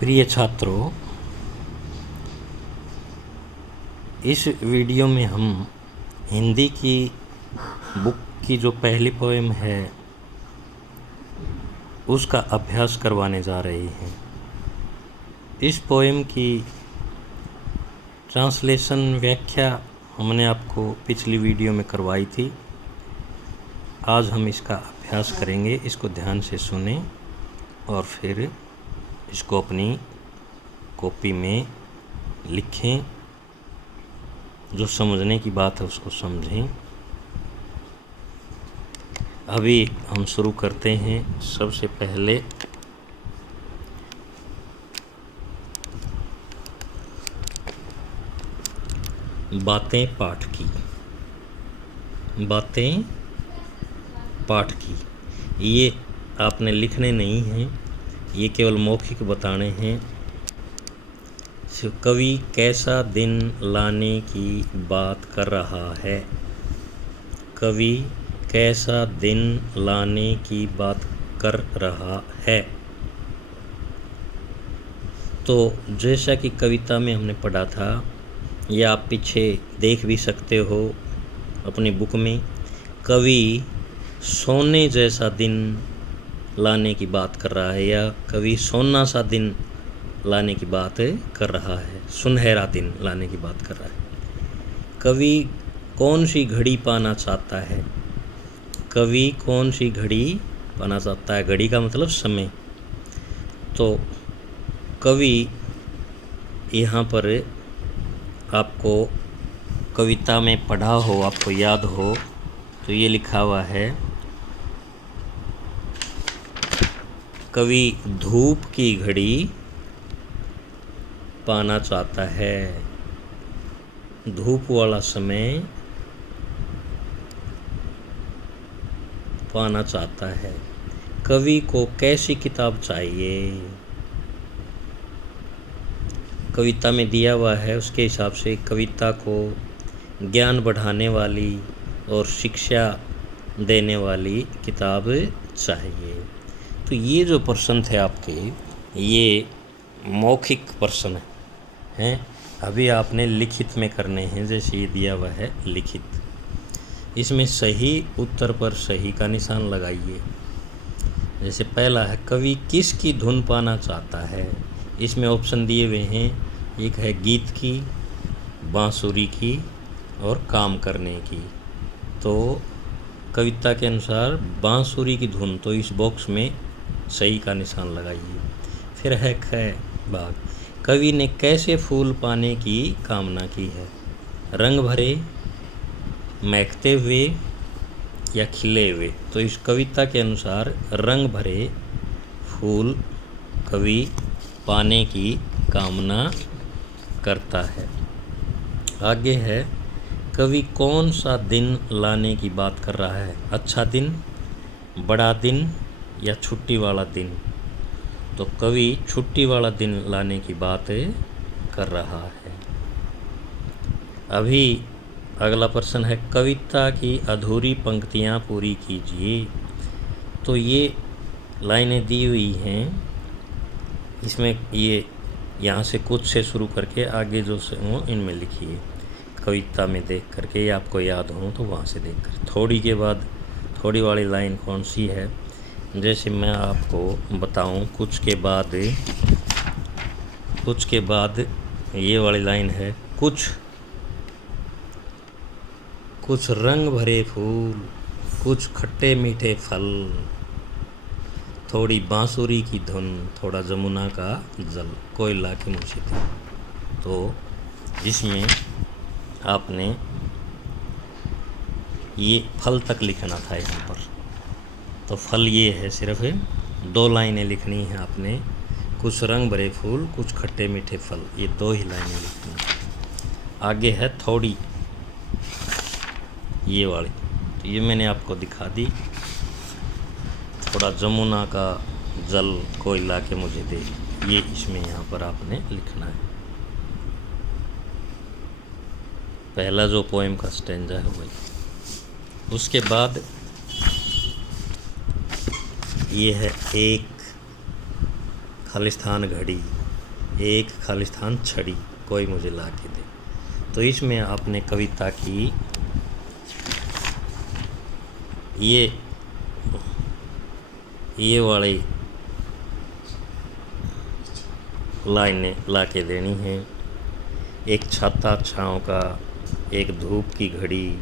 प्रिय छात्रों, इस वीडियो में हम हिंदी की बुक की जो पहली पोएम है उसका अभ्यास करवाने जा रहे हैं। इस पोएम की ट्रांसलेशन व्याख्या हमने आपको पिछली वीडियो में करवाई थी। आज हम इसका अभ्यास करेंगे। इसको ध्यान से सुनें और फिर इसको अपनी कॉपी में लिखें। जो समझने की बात है उसको समझें। अभी हम शुरू करते हैं। सबसे पहले बातें पाठ की। बातें पाठ की ये आपने लिखने नहीं हैं, ये केवल मौखिक बताने हैं। कवि कैसा दिन लाने की बात कर रहा है। कवि कैसा दिन लाने की बात कर रहा है। तो जैसा कि कविता में हमने पढ़ा था, ये आप पीछे देख भी सकते हो अपनी बुक में। कवि सोने जैसा दिन लाने की बात कर रहा है, या कवि सोना सा दिन लाने की बात कर रहा है, सुनहरा दिन लाने की बात कर रहा है। कवि कौन सी घड़ी पाना चाहता है। कवि कौन सी घड़ी पाना चाहता है। घड़ी का मतलब समय। तो कवि यहाँ पर आपको कविता में पढ़ा हो, आपको याद हो तो ये लिखा हुआ है, कवि धूप की घड़ी पाना चाहता है। धूप वाला समय पाना चाहता है। कवि को कैसी किताब चाहिए। कविता में दिया हुआ है उसके हिसाब से कविता को ज्ञान बढ़ाने वाली और शिक्षा देने वाली किताब चाहिए। तो ये जो प्रश्न थे आपके, ये मौखिक प्रश्न हैं। अभी आपने लिखित में करने हैं, जैसे ये दिया हुआ है लिखित। इसमें सही उत्तर पर सही का निशान लगाइए। जैसे पहला है, कवि किसकी धुन पाना चाहता है। इसमें ऑप्शन दिए हुए हैं, एक है गीत की, बांसुरी की और काम करने की। तो कविता के अनुसार बांसुरी की धुन, तो इस बॉक्स में सही का निशान लगाइए। फिर है ख भाग, कवि ने कैसे फूल पाने की कामना की है। रंग भरे, महकते हुए या खिले हुए। तो इस कविता के अनुसार रंग भरे फूल कवि पाने की कामना करता है। आगे है, कवि कौन सा दिन लाने की बात कर रहा है। अच्छा दिन, बड़ा दिन या छुट्टी वाला दिन। तो कवि छुट्टी वाला दिन लाने की बात कर रहा है। अभी अगला प्रश्न है, कविता की अधूरी पंक्तियाँ पूरी कीजिए। तो ये लाइनें दी हुई हैं, इसमें ये यहाँ से कुछ से शुरू करके आगे जो से हो इनमें लिखिए। कविता में देख करके, या आपको याद हो तो वहाँ से देख कर। थोड़ी के बाद थोड़ी वाली लाइन कौन सी है, जैसे मैं आपको बताऊं, कुछ के बाद ये वाली लाइन है, कुछ रंग भरे फूल, कुछ खट्टे मीठे फल, थोड़ी बांसुरी की धुन, थोड़ा जमुना का जल, कोयला की मुझे थी। तो जिसमें आपने ये फल तक लिखना था यहाँ पर। तो फल ये है, सिर्फ 2 लाइनें लिखनी है आपने। कुछ रंग भरे फूल, कुछ खट्टे मीठे फल, ये 2 ही लाइनें लिखनी है। आगे है थोड़ी, ये वाली, तो ये मैंने आपको दिखा दी। थोड़ा जमुना का जल, कोयला के मुझे दे, ये इसमें यहाँ पर आपने लिखना है। पहला जो पोएम का स्टैंजा है वही। उसके बाद ये है एक खालिस्तान घड़ी, एक खालिस्तान छड़ी कोई मुझे ला के दे। तो इसमें आपने कविता की ये वाली लाइनें ला के देनी है। एक छाता छाँव का, एक धूप की घड़ी,